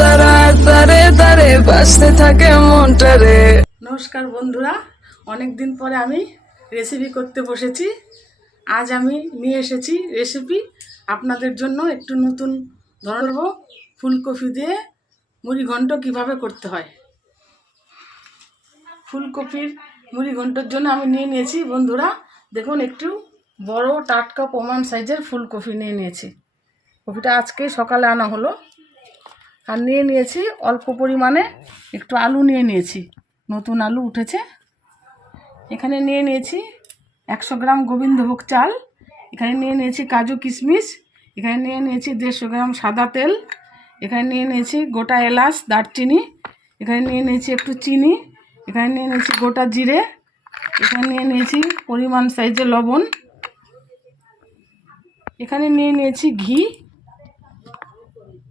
তারা তারে তারে বাঁচতে থাকে মনটারে। নমস্কার বন্ধুরা, অনেক দিন পরে আমি রেসিপি করতে বসেছি। আজ আমি নিয়ে এসেছি রেসিপি আপনাদের জন্য একটু নতুন ধরব। ফুলকপি দিয়ে মুড়ি ঘন্ট কিভাবে করতে হয়। ফুলকপির মুড়ি ঘন্টর জন্য আমি নিয়ে নিয়েছি বন্ধুরা, দেখুন একটু বড় টাটকা প্রমাণ সাইজের ফুলকপি নিয়ে নিয়েছি। কপিটা আজকে সকালে আনা হলো। আর নিয়ে নিয়েছি অল্প পরিমাণে একটু আলু নিয়ে নিয়েছি, নতুন আলু উঠেছে। এখানে নিয়ে নিয়েছি 100 গ্রাম গোবিন্দভোগ চাল। এখানে নিয়ে নিয়েছি কাজু কিশমিশ। এখানে নিয়ে নিয়েছি 150 গ্রাম সাদা তেল। এখানে নিয়ে নিয়েছি গোটা এলাচ দারচিনি। এখানে নিয়ে নিয়েছি একটু চিনি। এখানে নিয়ে নিয়েছি গোটা জিরে। এখানে নিয়ে নিয়েছি পরিমাণ সাইজের লবণ। এখানে নিয়ে নিয়েছি ঘি।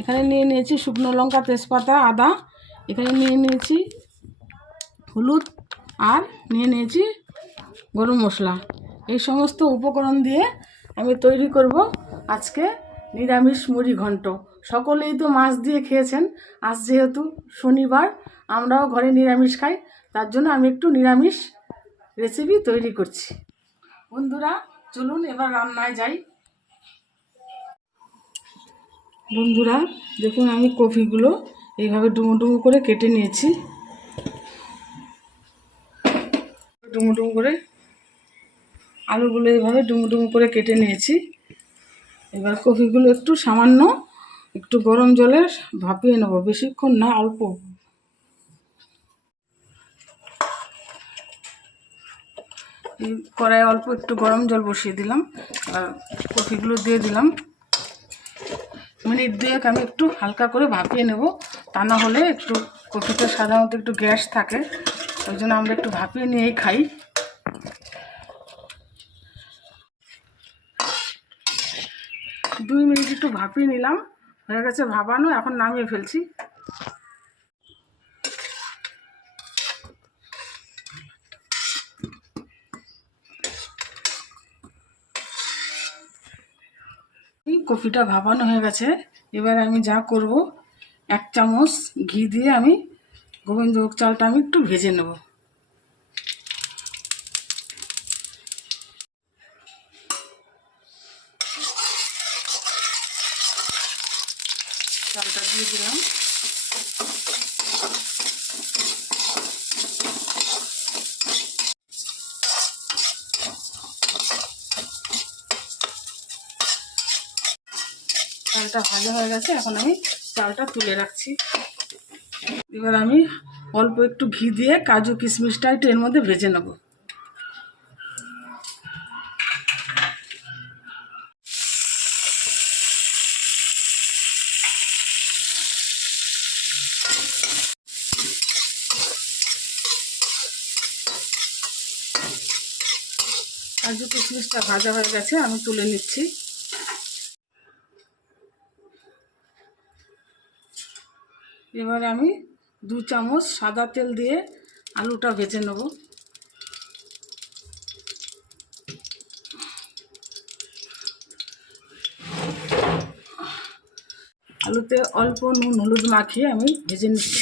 এখানে নিয়ে নিয়েছি শুকনো লঙ্কা, তেজপাতা, আদা। এখানে নিয়ে নিয়েছি হলুদ আর নিয়ে নিয়েছি গরম মশলা। এই সমস্ত উপকরণ দিয়ে আমি তৈরি করব আজকে নিরামিষ মুড়ি ঘন্ট। সকলেই তো মাছ দিয়ে খেয়েছেন, আজ যেহেতু শনিবার আমরাও ঘরে নিরামিষ খাই, তার জন্য আমি একটু নিরামিষ রেসিপি তৈরি করছি। বন্ধুরা চলুন এবার রান্নায় যাই। বন্ধুরা দেখুন, আমি কপিগুলো এইভাবে ডুমো ডুমো করে কেটে নিয়েছি। ডুমো ডুমো করে আলুগুলো এইভাবে ডুমো ডুমো করে কেটে নিয়েছি। এবার কপিগুলো একটু সামান্য একটু গরম জলে ভাপিয়ে নেব, বেশিক্ষণ না, অল্প। এই কড়াইয়ে অল্প একটু গরম জল বসিয়ে দিলাম আর কপিগুলো দিয়ে দিলাম। মিনিট দুয়েক আমি একটু হালকা করে ভাপিয়ে নেব, তা না হলে একটু কপিতে সাধারণত একটু গ্যাস থাকে, ওই জন্য আমরা একটু ভাপিয়ে নিয়েই খাই। 2 মিনিট একটু ভাপিয়ে নিলাম, হয়ে গেছে ভাপানো। এখন নামিয়ে ফেলছি। কপিটা ভাপানো হয়ে গেছে। এবার আমি যা করব, 1 চামচ ঘি দিয়ে আমি গোবিন্দভোগ চালটা আমি একটু ভেজে নেব। চালটা দিয়ে দিলাম। চালটা ভাজা হয়ে গেছে, এখন আমি চালটা তুলে রাখছি। এবার আমি অল্প একটু ঘি দিয়ে কাজু কিশমিশটা একটু এর মধ্যে ভেজে নেব। কাজু কিশমিশটা ভাজা হয়ে গেছে, আমি তুলে নিচ্ছি। এবারে আমি 2 চামচ সাদা তেল দিয়ে আলুটা ভেজে নেব। আলুতে অল্প নুন হলুদ মাখিয়ে আমি ভেজে নিচ্ছি।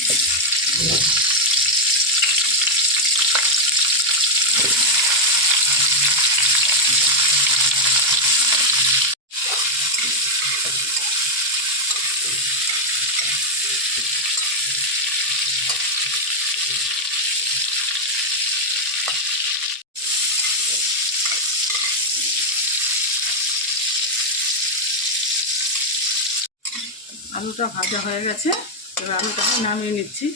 আলুটা ভাজা হয়ে গেছে, এবার আলুটাকে নামিয়ে নিচ্ছি।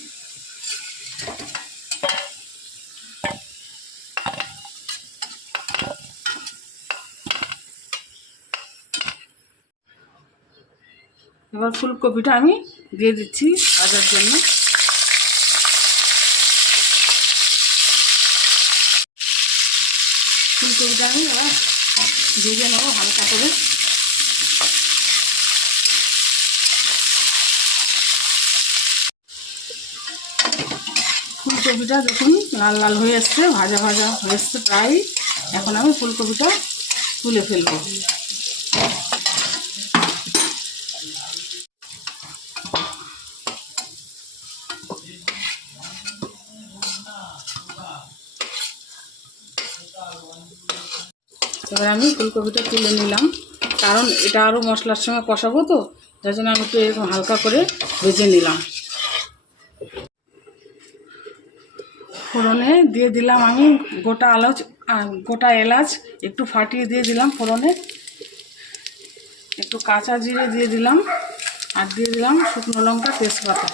এবার ফুলকপিটা আমি দিয়ে দিচ্ছি ভাজার জন্য। ফুলকপিটা আমি এবার ভেজে নেবো হালকা করে। ফুলকপিটা দেখুন লাল লাল হয়ে এসছে, ভাজা ভাজা হয়ে এসছে প্রায়। এখন আমি ফুলকপিটা তুলে ফেলবো। এবার আমি ফুলকপিটা তুলে নিলাম, কারণ এটা আরও মশলার সঙ্গে কষাবো তো, যার জন্য আমি একটু এরকম হালকা করে ভেজে নিলাম। ফোড়নে দিয়ে দিলাম আমি গোটা এলাচ একটু ফাটিয়ে দিয়ে দিলাম ফোড়নে, একটু কাঁচা জিরে দিয়ে দিলাম, আর দিয়ে দিলাম শুকনো লঙ্কা, তেজপাতা।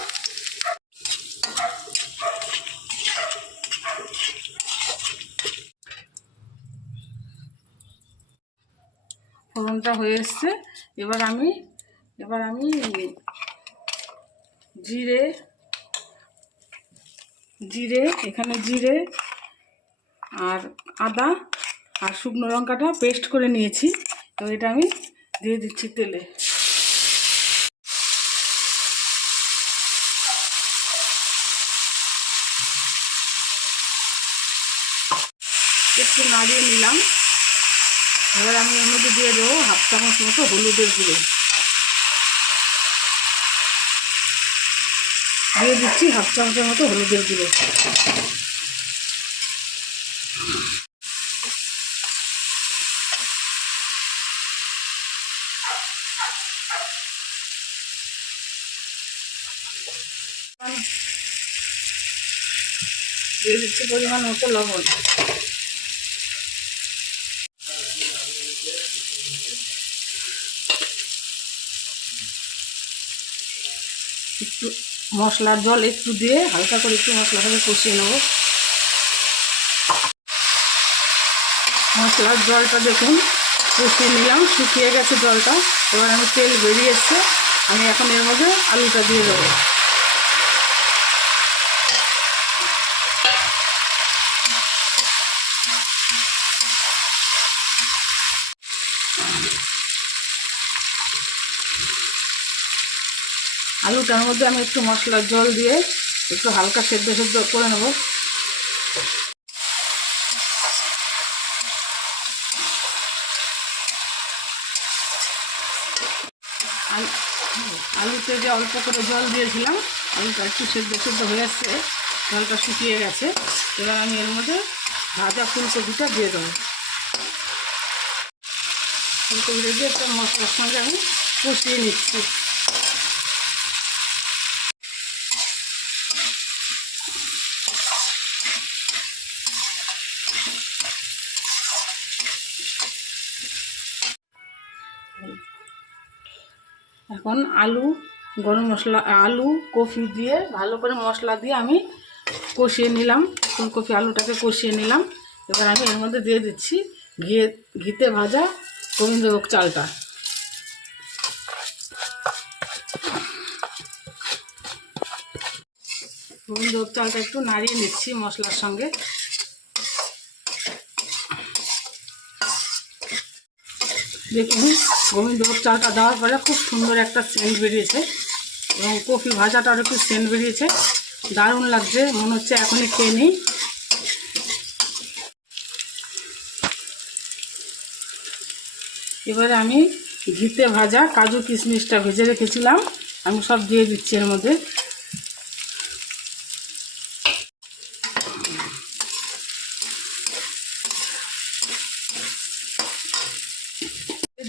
ফোড়নটা হয়ে এসছে। এবার আমি জিরে এখানে জিরে আর আদা আর শুকনো লঙ্কাটা পেস্ট করে নিয়েছি, তো এটা আমি দিয়ে দিচ্ছি তেলে। একটু নাড়িয়ে নিলাম। এবার আমি এর মধ্যে দিয়ে দেবো 1/2 চামচ মতো হলুদের গুঁড়ো, দিয়ে দিচ্ছি 1/2 চামচের মতো হলুদের গুঁড়ো। দিয়ে দিচ্ছি পরিমাণ মতো লবণ। একটু মশলার জল একটু দিয়ে হালকা করে একটু মশলাটাকে কষিয়ে নেব। মশলার জলটা দেখুন কষিয়ে নিলাম, শুকিয়ে গেছে জলটা। এবার আমি তেল বেরিয়ে এসছে, আমি এখন এর মধ্যে আলুটা দিয়ে দেবো। আলুটার মধ্যে আমি একটু মশলার জল দিয়ে একটু হালকা সেদ্ধ করে নেব। আলুতে যে অল্প করে জল দিয়েছিলাম, আলুটা একটু সেদ্ধ হয়ে আসছে, জলটা শুকিয়ে গেছে। এবার আমি এর মধ্যে ভাজা ফুলকপিটা দিয়ে দেবো। ফুলকপিটা দিয়ে একটা মশলার সঙ্গে আমি কষিয়ে নিচ্ছি। এখন আলু কফি দিয়ে ভালো করে মশলা দিয়ে আমি কষিয়ে নিলাম, ফুলকপি আলুটাকে কষিয়ে নিলাম। এবার আমি এর মধ্যে দিয়ে দিচ্ছি ঘিতে ভাজা গোবিন্দভোগ চালটা। গোবিন্দভোগ চালটা একটু নাড়িয়ে নিচ্ছি মশলার সঙ্গে। দেখুন গোবিন্দভোগ চালটা দেওয়ার পরে খুব সুন্দর একটা সেন্ট বেরিয়েছে, এবং কফি ভাজাটার একটু সেন্ট বেরিয়েছে, দারুণ লাগছে, মনে হচ্ছে এখনই খেয়ে নিই। এবারে আমি ঘিতে ভাজা কাজু কিশমিশটা ভেজে রেখেছিলাম, আমি সব দিয়ে দিচ্ছি এর মধ্যে।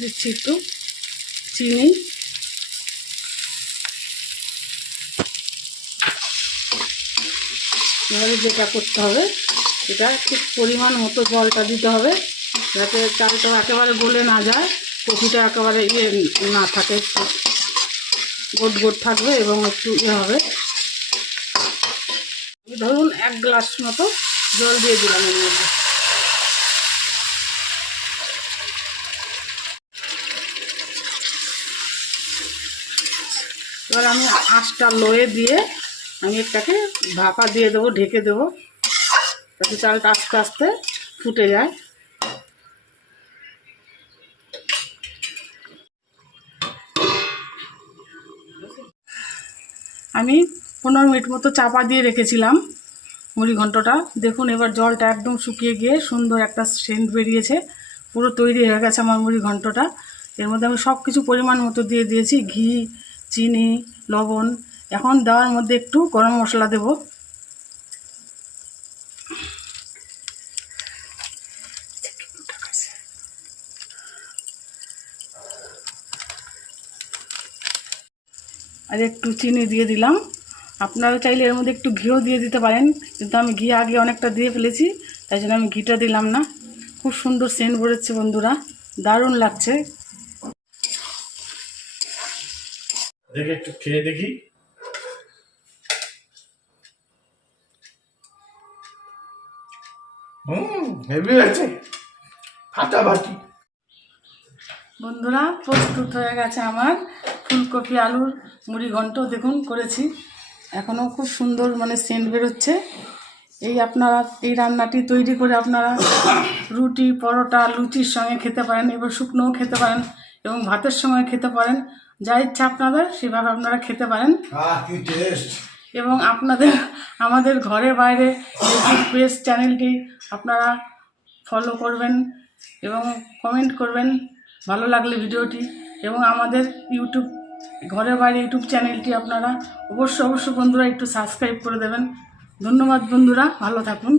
দিচ্ছি একটু চিনি, এবারে যেটা করতে হবে, এটা ঠিক পরিমাণ মতো জলটা দিতে হবে, যাতে চালটা একেবারে গলে না যায়, কফিটা একেবারে না থাকে, গোট থাকবে এবং একটু হবে। ধরুন 1 গ্লাস মতো জল দিয়ে দিলাম এর মধ্যে। এবার আমি আঁচটা লোয়ে দিয়ে আমি এটাকে ভাপা দিয়ে দেবো, ঢেকে দেবো, যাতে চালটা আস্তে আস্তে ফুটে যায়। আমি 15 মিনিট মতো চাপা দিয়ে রেখেছিলাম মুড়ি ঘন্টটা। দেখুন এবার জলটা একদম শুকিয়ে গিয়ে সুন্দর একটা সেন্ট বেরিয়েছে, পুরো তৈরি হয়ে গেছে আমার মুড়ি ঘন্টটা। এর মধ্যে আমি সব কিছু পরিমাণ মতো দিয়ে দিয়েছি, ঘি, চিনি, লবণ। এখন দেওয়ার মধ্যে একটু গরম মশলা দেব। আর একটু চিনি দিয়ে দিলাম। আপনারা চাইলে এর মধ্যে একটু ঘিও দিয়ে দিতে পারেন, কিন্তু আমি ঘি আগে অনেকটা দিয়ে ফেলেছি, তাই জন্য আমি ঘিটা দিলাম না। খুব সুন্দর সেন্ট বেরোচ্ছে বন্ধুরা, দারুণ লাগছে। দেখে একটু খেয়ে দেখি। হেভি আছে, ফাটাফাটি। বন্ধুরা প্রস্তুত হয়ে গেছে আমার ফুলকপি আলুর মুড়ি ঘন্ট। দেখুন করেছি, এখনও খুব সুন্দর মানে সেন্ট বেরোচ্ছে। আপনারা এই রান্নাটি তৈরি করে আপনারা রুটি, পরোটা, লুচির সঙ্গে খেতে পারেন, এবার শুকনোও খেতে পারেন এবং ভাতের সঙ্গে খেতে পারেন। যা ইচ্ছা আপনাদের সেভাবে আপনারা খেতে পারেন। কি টেস্ট! এবং আমাদের ঘরে বাইরে ইউটিউব পেজ চ্যানেলটি আপনারা ফলো করবেন এবং কমেন্ট করবেন ভালো লাগলে ভিডিওটি, এবং আমাদের ঘরে বাইরে ইউটিউব চ্যানেলটি আপনারা অবশ্যই বন্ধুরা একটু সাবস্ক্রাইব করে দেবেন। ধন্যবাদ বন্ধুরা, ভালো থাকুন।